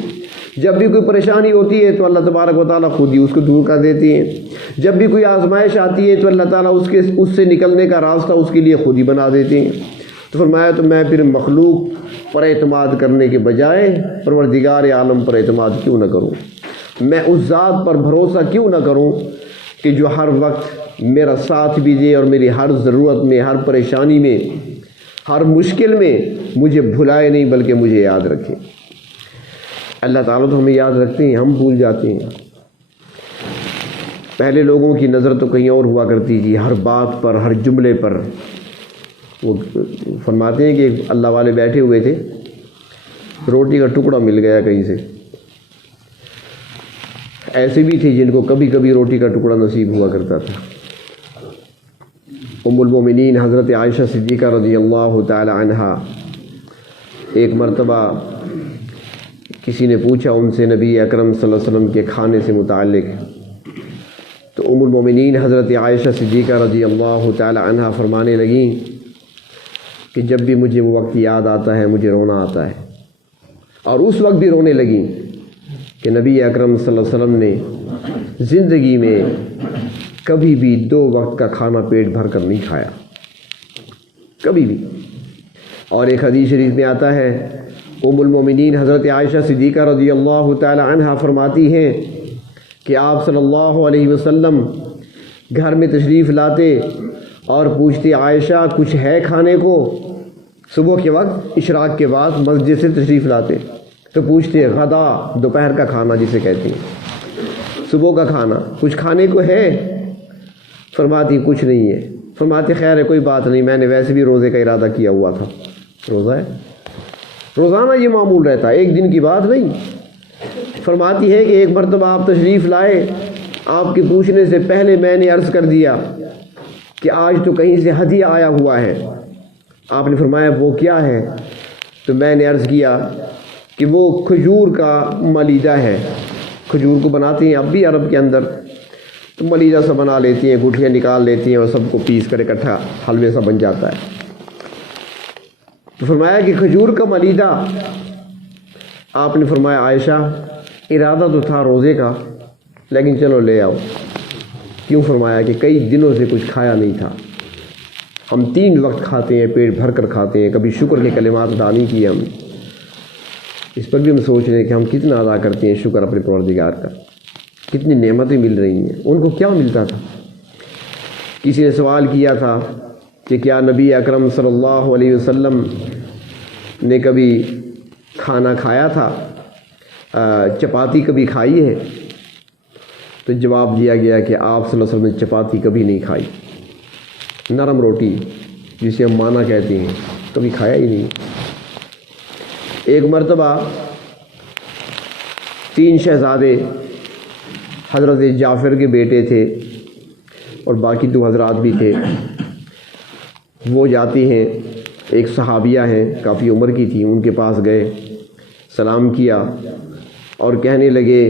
جب بھی کوئی پریشانی ہوتی ہے تو اللہ تبارک و تعالیٰ خود ہی اس کو دور کر دیتی ہیں، جب بھی کوئی آزمائش آتی ہے تو اللہ تعالیٰ اس سے نکلنے کا راستہ اس کے لیے خود ہی بنا دیتے ہیں۔ تو فرمایا تو میں پھر مخلوق پر اعتماد کرنے کے بجائے پروردگار عالم پر اعتماد کیوں نہ کروں، میں اس ذات پر بھروسہ کیوں نہ کروں کہ جو ہر وقت میرا ساتھ بھی دے اور میری ہر ضرورت میں، ہر پریشانی میں، ہر مشکل میں مجھے بھلائے نہیں بلکہ مجھے یاد رکھے۔ اللہ تعالیٰ تو ہمیں یاد رکھتے ہیں، ہم بھول جاتے ہیں۔ پہلے لوگوں کی نظر تو کہیں اور ہوا کرتی تھی، ہر بات پر، ہر جملے پر۔ وہ فرماتے ہیں کہ اللہ والے بیٹھے ہوئے تھے، روٹی کا ٹکڑا مل گیا کہیں سے، ایسے بھی تھے جن کو کبھی کبھی روٹی کا ٹکڑا نصیب ہوا کرتا تھا۔ ام المومنین حضرت عائشہ صدیقہ رضی اللہ تعالی عنہا، ایک مرتبہ کسی نے پوچھا ان سے نبی اکرم صلی اللہ علیہ وسلم کے کھانے سے متعلق، تو ام المومنین حضرت عائشہ صدیقہ رضی اللہ تعالی عنہا فرمانے لگیں کہ جب بھی مجھے وہ وقت یاد آتا ہے مجھے رونا آتا ہے، اور اس وقت بھی رونے لگیں کہ نبی اکرم صلی اللہ علیہ وسلم نے زندگی میں کبھی بھی 2 وقت کا کھانا پیٹ بھر کر نہیں کھایا، کبھی بھی۔ اور ایک حدیث شریف میں آتا ہے، ام المومنین حضرت عائشہ صدیقہ رضی اللہ تعالی عنہا فرماتی ہیں کہ آپ صلی اللہ علیہ وسلم گھر میں تشریف لاتے اور پوچھتے عائشہ کچھ ہے کھانے کو؟ صبح کے وقت اشراق کے بعد مسجد سے تشریف لاتے تو پوچھتے غدا، دوپہر کا کھانا جسے کہتے ہیں، صبح کا کھانا کچھ کھانے کو ہے؟ فرماتی کچھ نہیں ہے۔ فرماتی خیر ہے کوئی بات نہیں، میں نے ویسے بھی روزے کا ارادہ کیا ہوا تھا۔ روزہ ہے، روزانہ یہ معمول رہتا ہے، ایک دن کی بات نہیں۔ فرماتی ہے کہ ایک مرتبہ آپ تشریف لائے، آپ کے پوچھنے سے پہلے میں نے عرض کر دیا کہ آج تو کہیں سے ہدیہ آیا ہوا ہے۔ آپ نے فرمایا وہ کیا ہے؟ تو میں نے عرض کیا کہ وہ کھجور کا ملیدہ ہے، کھجور کو بناتے ہیں اب بھی عرب کے اندر، تو ملیدہ سا بنا لیتی ہیں، گٹھیاں نکال لیتی ہیں اور سب کو پیس کر اکٹھا حلوے سا بن جاتا ہے۔ تو فرمایا کہ کھجور کا ملیدہ۔ آپ نے فرمایا عائشہ ارادہ تو تھا روزے کا لیکن چلو لے آؤ۔ کیوں؟ فرمایا کہ کئی دنوں سے کچھ کھایا نہیں تھا، ہم 3 وقت کھاتے ہیں، پیٹ بھر کر کھاتے ہیں، کبھی شکر کے کلمات ادا نہیں کیے ہم۔ اس پر بھی ہم سوچ رہے ہیں کہ ہم کتنا ادا کرتے ہیں شکر اپنے پروردگار کا، کتنی نعمتیں مل رہی ہیں۔ ان کو کیا ملتا تھا؟ کسی نے سوال کیا تھا کہ کیا نبی اکرم صلی اللہ علیہ وسلم نے کبھی کھانا کھایا تھا، چپاتی کبھی کھائی ہے؟ تو جواب دیا گیا کہ آپ صلی اللہ علیہ وسلم نے چپاتی کبھی نہیں کھائی، نرم روٹی جسے ہم مانا کہتے ہیں کبھی کھایا ہی نہیں۔ ایک مرتبہ 3 شہزادے، حضرت جعفر کے بیٹے تھے اور باقی 2 حضرات بھی تھے، وہ جاتی ہیں، ایک صحابیہ ہیں کافی عمر کی تھی، ان کے پاس گئے، سلام کیا اور کہنے لگے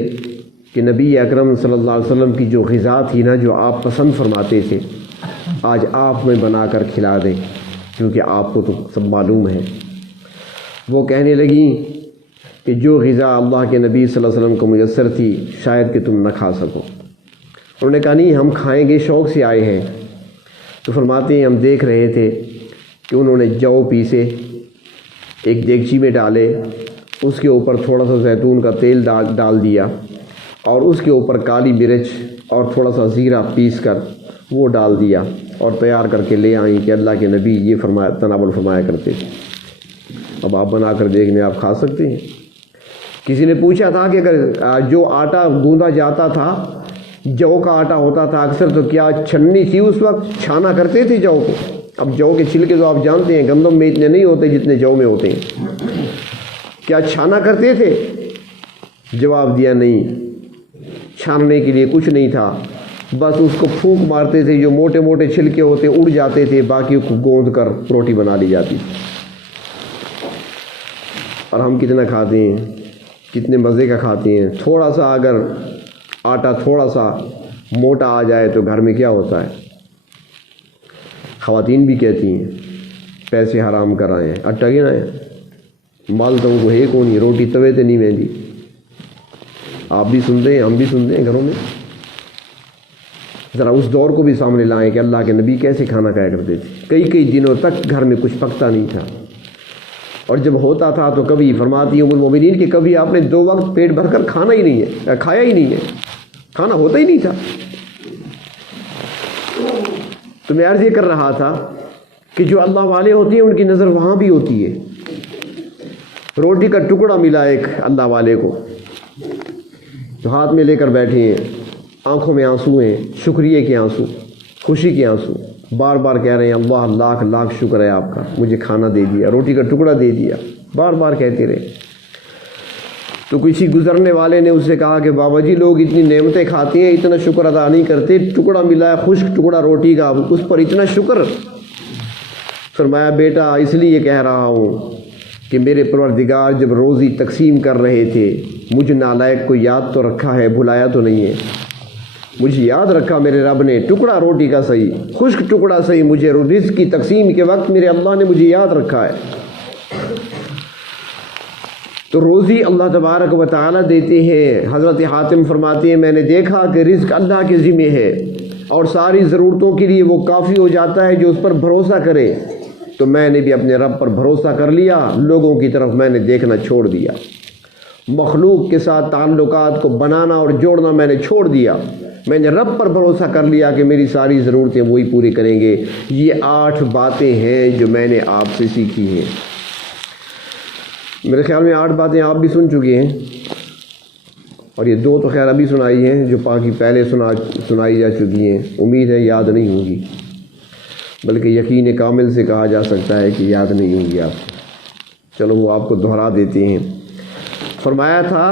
کہ نبی اکرم صلی اللہ علیہ وسلم کی جو غذا تھی نا، جو آپ پسند فرماتے تھے، آج آپ میں بنا کر کھلا دیں کیونکہ آپ کو تو سب معلوم ہے۔ وہ کہنے لگیں کہ جو غذا اللہ کے نبی صلی اللہ علیہ وسلم کو میسر تھی شاید کہ تم نہ کھا سکو۔ انہوں نے کہا نہیں ہم کھائیں گے، شوق سے آئے ہیں۔ تو فرماتے ہیں ہم دیکھ رہے تھے کہ انہوں نے جو پیسے ایک دیگچی میں ڈالے، اس کے اوپر تھوڑا سا زیتون کا تیل ڈال دیا اور اس کے اوپر کالی مرچ اور تھوڑا سا زیرہ پیس کر وہ ڈال دیا اور تیار کر کے لے آئیں کہ اللہ کے نبی یہ تناول فرمایا کرتے تھے۔ اب آپ بنا کر دیکھنے آپ کھا سکتے ہیں۔ کسی نے پوچھا تھا کہ اگر جو آٹا گوندا جاتا تھا جو کا آٹا ہوتا تھا اکثر، تو کیا چھننی تھی اس وقت، چھانا کرتے تھے جو کو؟ اب جو کے چھلکے تو آپ جانتے ہیں گندم میں اتنے نہیں ہوتے جتنے جو میں ہوتے ہیں، کیا چھانا کرتے تھے؟ جواب دیا نہیں، چھاننے کے لیے کچھ نہیں تھا، بس اس کو پھونک مارتے تھے، جو موٹے موٹے چھلکے ہوتے اڑ جاتے تھے، باقی کو گوندھ کر روٹی بنا لی جاتی تھی۔ اور ہم کتنا کھاتے ہیں، کتنے مزے کا کھاتے ہیں۔ تھوڑا سا اگر آٹا تھوڑا سا موٹا آ جائے تو گھر میں کیا ہوتا ہے، خواتین بھی کہتی ہیں پیسے حرام کرائیں، اٹا گنائیں، مال تو ان کو ہے کون ہی، روٹی توے تے نہیں مہندی۔ آپ بھی سنتے ہیں، ہم بھی سنتے ہیں گھروں میں۔ ذرا اس دور کو بھی سامنے لائیں کہ اللہ کے نبی کیسے کھانا کھایا کرتے تھے۔ کئی کئی دنوں تک گھر میں کچھ پکتا نہیں تھا، اور جب ہوتا تھا تو کبھی فرماتی ام المومنین کہ کبھی آپ نے 2 وقت پیٹ بھر کر کھانا ہی نہیں ہے، کھایا ہی نہیں ہے، کھانا ہوتا ہی نہیں تھا۔ تو میں عرض یہ کر رہا تھا کہ جو اللہ والے ہوتے ہیں ان کی نظر وہاں بھی ہوتی ہے۔ روٹی کا ٹکڑا ملا ایک اللہ والے کو، جو ہاتھ میں لے کر بیٹھے ہیں، آنکھوں میں آنسو ہیں، شکریہ کے آنسو، خوشی کے آنسو، بار بار کہہ رہے ہیں اللہ لاکھ لاکھ شکر ہے آپ کا، مجھے کھانا دے دیا، روٹی کا ٹکڑا دے دیا، بار بار کہتے رہے۔ تو کسی گزرنے والے نے اس سے کہا کہ بابا جی لوگ اتنی نعمتیں کھاتے ہیں، اتنا شکر ادا نہیں کرتے، ٹکڑا ملا ہے خشک ٹکڑا روٹی کا، اس پر اتنا شکر۔ فرمایا بیٹا اس لیے کہہ رہا ہوں کہ میرے پروردگار جب روزی تقسیم کر رہے تھے مجھ نالائق کو یاد تو رکھا ہے، بھلایا تو نہیں ہے، مجھے یاد رکھا میرے رب نے، ٹکڑا روٹی کا صحیح، خشک ٹکڑا صحیح، مجھے رزق کی تقسیم کے وقت میرے اللہ نے مجھے یاد رکھا ہے۔ تو روزی اللہ تبارک و تعالی دیتے ہیں۔ حضرت حاتم فرماتے ہیں میں نے دیکھا کہ رزق اللہ کے ذمہ ہے اور ساری ضرورتوں کے لیے وہ کافی ہو جاتا ہے جو اس پر بھروسہ کرے۔ تو میں نے بھی اپنے رب پر بھروسہ کر لیا، لوگوں کی طرف میں نے دیکھنا چھوڑ دیا، مخلوق کے ساتھ تعلقات کو بنانا اور جوڑنا میں نے چھوڑ دیا، میں نے رب پر بھروسہ کر لیا کہ میری ساری ضرورتیں وہی پوری کریں گے۔ یہ 8 باتیں ہیں جو میں نے آپ سے سیکھی ہیں۔ میرے خیال میں 8 باتیں آپ بھی سن چکے ہیں، اور یہ 2 تو خیر ابھی سنائی ہیں جو باقی پہلے سنائی جا چکی ہیں، امید ہے یاد نہیں ہوگی، بلکہ یقین کامل سے کہا جا سکتا ہے کہ یاد نہیں ہوگی آپ سے۔ چلو وہ آپ کو دہرا دیتے ہیں۔ فرمایا تھا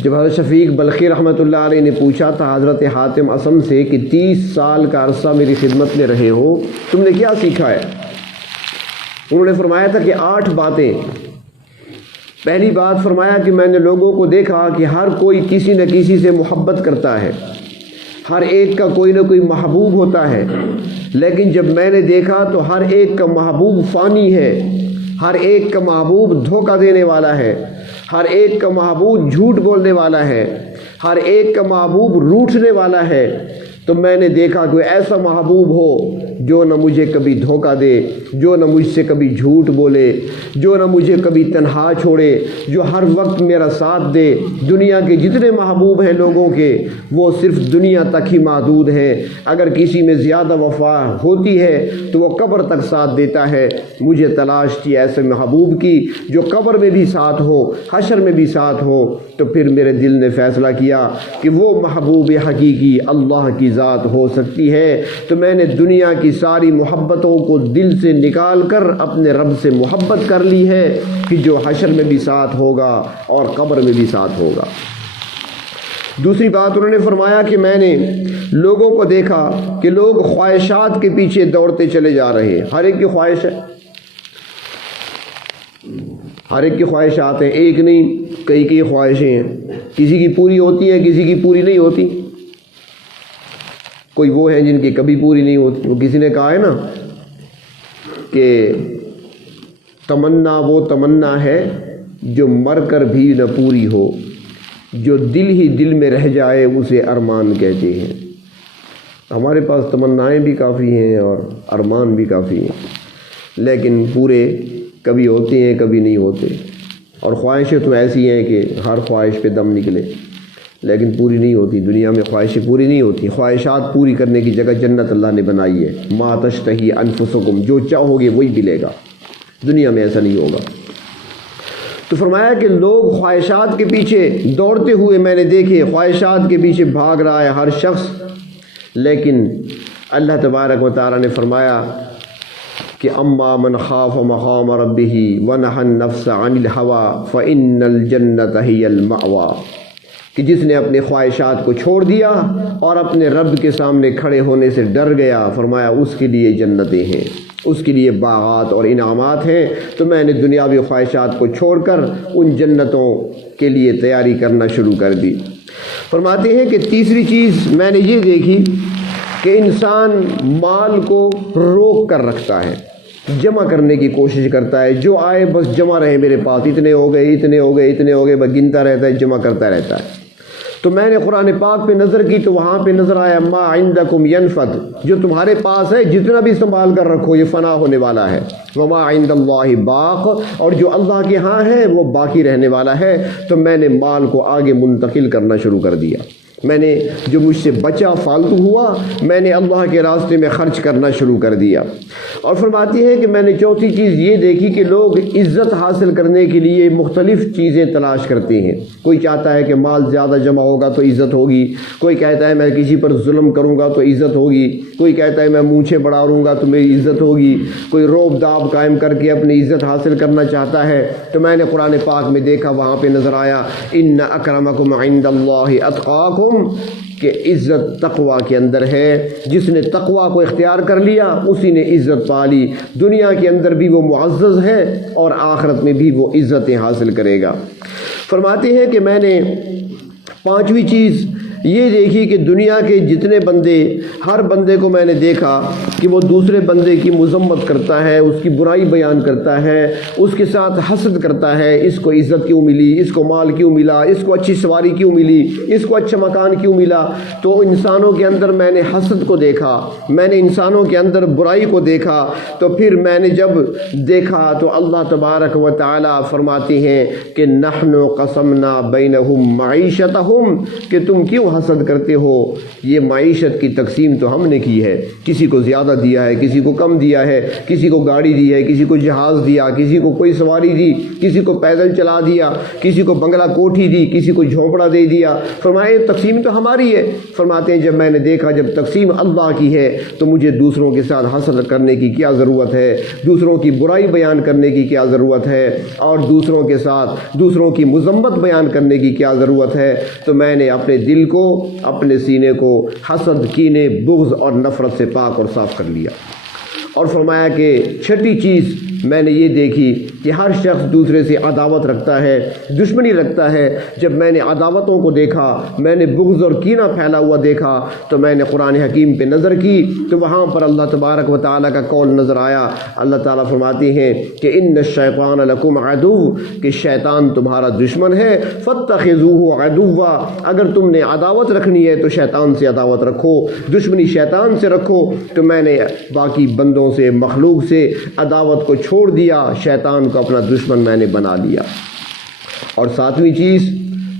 جب حضرت شفیق بلخی رحمۃ اللہ علیہ نے پوچھا تھا حضرت حاتم اصم سے کہ 30 سال کا عرصہ میری خدمت میں رہے ہو، تم نے کیا سیکھا ہے؟ انہوں نے فرمایا تھا کہ 8 باتیں۔ پہلی بات فرمایا کہ میں نے لوگوں کو دیکھا کہ ہر کوئی کسی نہ کسی سے محبت کرتا ہے، ہر ایک کا کوئی نہ کوئی محبوب ہوتا ہے، لیکن جب میں نے دیکھا تو ہر ایک کا محبوب فانی ہے، ہر ایک کا محبوب دھوکہ دینے والا ہے، ہر ایک کا محبوب جھوٹ بولنے والا ہے، ہر ایک کا محبوب روٹھنے والا ہے۔ تو میں نے دیکھا کوئی ایسا محبوب ہو جو نہ مجھے کبھی دھوکہ دے، جو نہ مجھ سے کبھی جھوٹ بولے، جو نہ مجھے کبھی تنہا چھوڑے، جو ہر وقت میرا ساتھ دے۔ دنیا کے جتنے محبوب ہیں لوگوں کے وہ صرف دنیا تک ہی محدود ہیں، اگر کسی میں زیادہ وفا ہوتی ہے تو وہ قبر تک ساتھ دیتا ہے۔ مجھے تلاش تھی ایسے محبوب کی جو قبر میں بھی ساتھ ہو، حشر میں بھی ساتھ ہو۔ تو پھر میرے دل نے فیصلہ کیا کہ وہ محبوب حقیقی اللہ کی ذات ہو سکتی ہے۔ تو میں نے دنیا کی ساری محبتوں کو دل سے نکال کر اپنے رب سے محبت کر لی ہے کہ جو حشر میں بھی ساتھ ہوگا اور قبر میں بھی ساتھ ہوگا۔ دوسری بات انہوں نے فرمایا کہ میں نے لوگوں کو دیکھا کہ لوگ خواہشات کے پیچھے دوڑتے چلے جا رہے ہیں۔ ہر ایک کی خواہش ہے، ہر ایک کی خواہشات ہیں، ایک نہیں کئی کئی خواہشیں ہیں، کسی کی پوری ہوتی ہیں کسی کی پوری نہیں ہوتی۔ کوئی وہ ہیں جن کی کبھی پوری نہیں ہوتی۔ وہ کسی نے کہا ہے نا کہ تمنا وہ تمنا ہے جو مر کر بھی نہ پوری ہو، جو دل ہی دل میں رہ جائے اسے ارمان کہتے ہیں۔ ہمارے پاس تمنائیں بھی کافی ہیں اور ارمان بھی کافی ہیں، لیکن پورے کبھی ہوتے ہیں کبھی نہیں ہوتے، اور خواہشیں تو ایسی ہیں کہ ہر خواہش پہ دم نکلے۔ لیکن پوری نہیں ہوتی. دنیا میں خواہشیں پوری نہیں ہوتی. خواہشات پوری کرنے کی جگہ جنت اللہ نے بنائی ہے. ما تشتہی انفسکم، جو چاہو گے وہی ملے گا. دنیا میں ایسا نہیں ہوگا. تو فرمایا کہ لوگ خواہشات کے پیچھے دوڑتے ہوئے میں نے دیکھے، خواہشات کے پیچھے بھاگ رہا ہے ہر شخص. لیکن اللہ تبارک و تعالیٰ نے فرمایا کہ اما من خاف مقام ربہ ونہى النفس عن الہوى فإن الجنة هی المأوى، کہ جس نے اپنے خواہشات کو چھوڑ دیا اور اپنے رب کے سامنے کھڑے ہونے سے ڈر گیا، فرمایا اس کے لیے جنتیں ہیں، اس کے لیے باغات اور انعامات ہیں. تو میں نے دنیاوی خواہشات کو چھوڑ کر ان جنتوں کے لیے تیاری کرنا شروع کر دی. فرماتے ہیں کہ تیسری چیز میں نے یہ دیکھی کہ انسان مال کو روک کر رکھتا ہے، جمع کرنے کی کوشش کرتا ہے. جو آئے بس جمع رہے میرے پاس، اتنے ہو گئے اتنے ہو گئے اتنے ہو گئے، بس گنتا رہتا ہے، جمع کرتا رہتا ہے. تو میں نے قرآن پاک پہ نظر کی تو وہاں پہ نظر آیا ما عندکم ینفد، جو تمہارے پاس ہے جتنا بھی سنبھال کر رکھو یہ فنا ہونے والا ہے. وما عند اللہ باق، اور جو اللہ کے ہاں ہے وہ باقی رہنے والا ہے. تو میں نے مال کو آگے منتقل کرنا شروع کر دیا. میں نے جو مجھ سے بچا فالتو ہوا میں نے اللہ کے راستے میں خرچ کرنا شروع کر دیا. اور فرماتی ہے کہ میں نے چوتھی چیز یہ دیکھی کہ لوگ عزت حاصل کرنے کے لیے مختلف چیزیں تلاش کرتے ہیں. کوئی چاہتا ہے کہ مال زیادہ جمع ہوگا تو عزت ہوگی، کوئی کہتا ہے میں کسی پر ظلم کروں گا تو عزت ہوگی، کوئی کہتا ہے میں مونچھیں بڑھاؤں گا تو میری عزت ہوگی، کوئی روب داب قائم کر کے اپنی عزت حاصل کرنا چاہتا ہے. تو میں نے قرآن پاک میں دیکھا، وہاں پہ نظر آیا ان اکرمکم عند اللہ اتقاکم، کہ عزت تقوی کے اندر ہے. جس نے تقوی کو اختیار کر لیا اسی نے عزت پا لی. دنیا کے اندر بھی وہ معزز ہے اور آخرت میں بھی وہ عزتیں حاصل کرے گا. فرماتے ہیں کہ میں نے پانچویں چیز یہ دیکھی کہ دنیا کے جتنے بندے، ہر بندے کو میں نے دیکھا کہ وہ دوسرے بندے کی مذمت کرتا ہے، اس کی برائی بیان کرتا ہے، اس کے ساتھ حسد کرتا ہے. اس کو عزت کیوں ملی، اس کو مال کیوں ملا، اس کو اچھی سواری کیوں ملی، اس کو اچھا مکان کیوں ملا. تو انسانوں کے اندر میں نے حسد کو دیکھا، میں نے انسانوں کے اندر برائی کو دیکھا. تو پھر میں نے جب دیکھا تو اللہ تبارک و تعالی فرماتے ہیں کہ نحن قسمنا بینہم معیشتہم، کہ تم کیوں حسد کرتے ہو، یہ معیشت کی تقسیم تو ہم نے کی ہے. کسی کو زیادہ دیا ہے، کسی کو کم دیا ہے، کسی کو گاڑی دی ہے، کسی کو جہاز دیا، کسی کو کوئی سواری دی، کسی کو پیدل چلا دیا، کسی کو بنگلہ کوٹھی دی، کسی کو جھونپڑا دے دیا. فرمائے تقسیم تو ہماری ہے. فرماتے ہیں جب میں نے دیکھا جب تقسیم اللہ کی ہے تو مجھے دوسروں کے ساتھ حسد کرنے کی کیا ضرورت ہے، دوسروں کی برائی بیان کرنے کی کیا ضرورت ہے، اور دوسروں کے ساتھ دوسروں کی مذمت بیان کرنے کی کیا ضرورت ہے. تو میں نے اپنے دل کو، اپنے سینے کو حسد، کینے، بغض اور نفرت سے پاک اور صاف کر لیا. اور فرمایا کہ چھٹی چیز میں نے یہ دیکھی کہ ہر شخص دوسرے سے عداوت رکھتا ہے، دشمنی رکھتا ہے. جب میں نے عداوتوں کو دیکھا، میں نے بغض اور کینہ پھیلا ہوا دیکھا تو میں نے قرآن حکیم پہ نظر کی تو وہاں پر اللہ تبارک و تعالیٰ کا قول نظر آیا. اللہ تعالیٰ فرماتے ہیں کہ ان الشیطان لکم عدو، کہ شیطان تمہارا دشمن ہے. فاتخذوہ عدوا، اگر تم نے عداوت رکھنی ہے تو شیطان سے عداوت رکھو، دشمنی شیطان سے رکھو. تو میں نے باقی بندوں سے، مخلوق سے عداوت کو چھوڑ دیا، شیطان کو اپنا دشمن میں نے بنا لیا. اور ساتویں چیز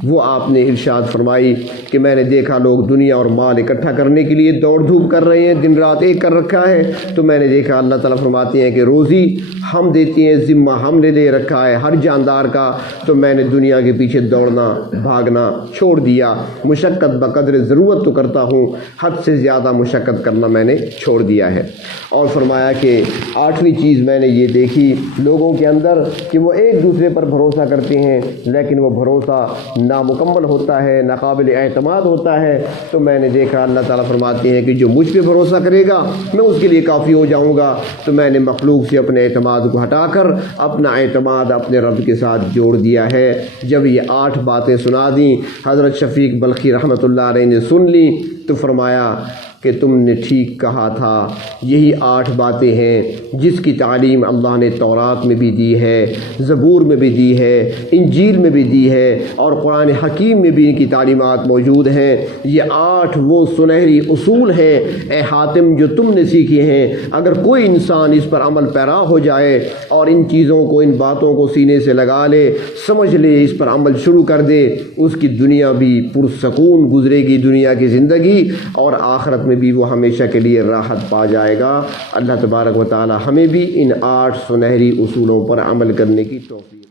وہ آپ نے ارشاد فرمائی کہ میں نے دیکھا لوگ دنیا اور مال اکٹھا کرنے کے لیے دوڑ دھوپ کر رہے ہیں، دن رات ایک کر رکھا ہے. تو میں نے دیکھا اللہ تعالیٰ فرماتے ہیں کہ روزی ہم دیتی ہیں، ذمہ ہم نے لے رکھا ہے ہر جاندار کا. تو میں نے دنیا کے پیچھے دوڑنا بھاگنا چھوڑ دیا. مشقت بقدر ضرورت تو کرتا ہوں، حد سے زیادہ مشقت کرنا میں نے چھوڑ دیا ہے. اور فرمایا کہ آٹھویں چیز میں نے یہ دیکھی لوگوں کے اندر کہ وہ ایک دوسرے پر بھروسہ کرتے ہیں لیکن وہ بھروسہ نامکمل ہوتا ہے، ناقابل اعتماد ہوتا ہے. تو میں نے دیکھا اللہ تعالیٰ فرماتے ہیں کہ جو مجھ پہ بھروسہ کرے گا میں اس کے لیے کافی ہو جاؤں گا. تو میں نے مخلوق سے اپنے اعتماد کو ہٹا کر اپنا اعتماد اپنے رب کے ساتھ جوڑ دیا ہے. جب یہ 8 باتیں سنا دیں، حضرت شفیق بلخی رحمۃ اللہ علیہ نے سن لی تو فرمایا کہ تم نے ٹھیک کہا تھا، یہی 8 باتیں ہیں جس کی تعلیم اللہ نے تورات میں بھی دی ہے، زبور میں بھی دی ہے، انجیل میں بھی دی ہے، اور قرآن حکیم میں بھی ان کی تعلیمات موجود ہیں۔ یہ 8 وہ سنہری اصول ہیں اے حاتم جو تم نے سیکھے ہیں۔ اگر کوئی انسان اس پر عمل پیرا ہو جائے اور ان چیزوں کو، ان باتوں کو سینے سے لگا لے، سمجھ لے، اس پر عمل شروع کر دے، اس کی دنیا بھی پرسکون گزرے گی، دنیا کی زندگی، اور آخرت میں بھی وہ ہمیشہ کے لیے راحت پا جائے گا۔ اللہ تبارک و تعالی ہمیں بھی ان 8 سنہری اصولوں پر عمل کرنے کی توفیق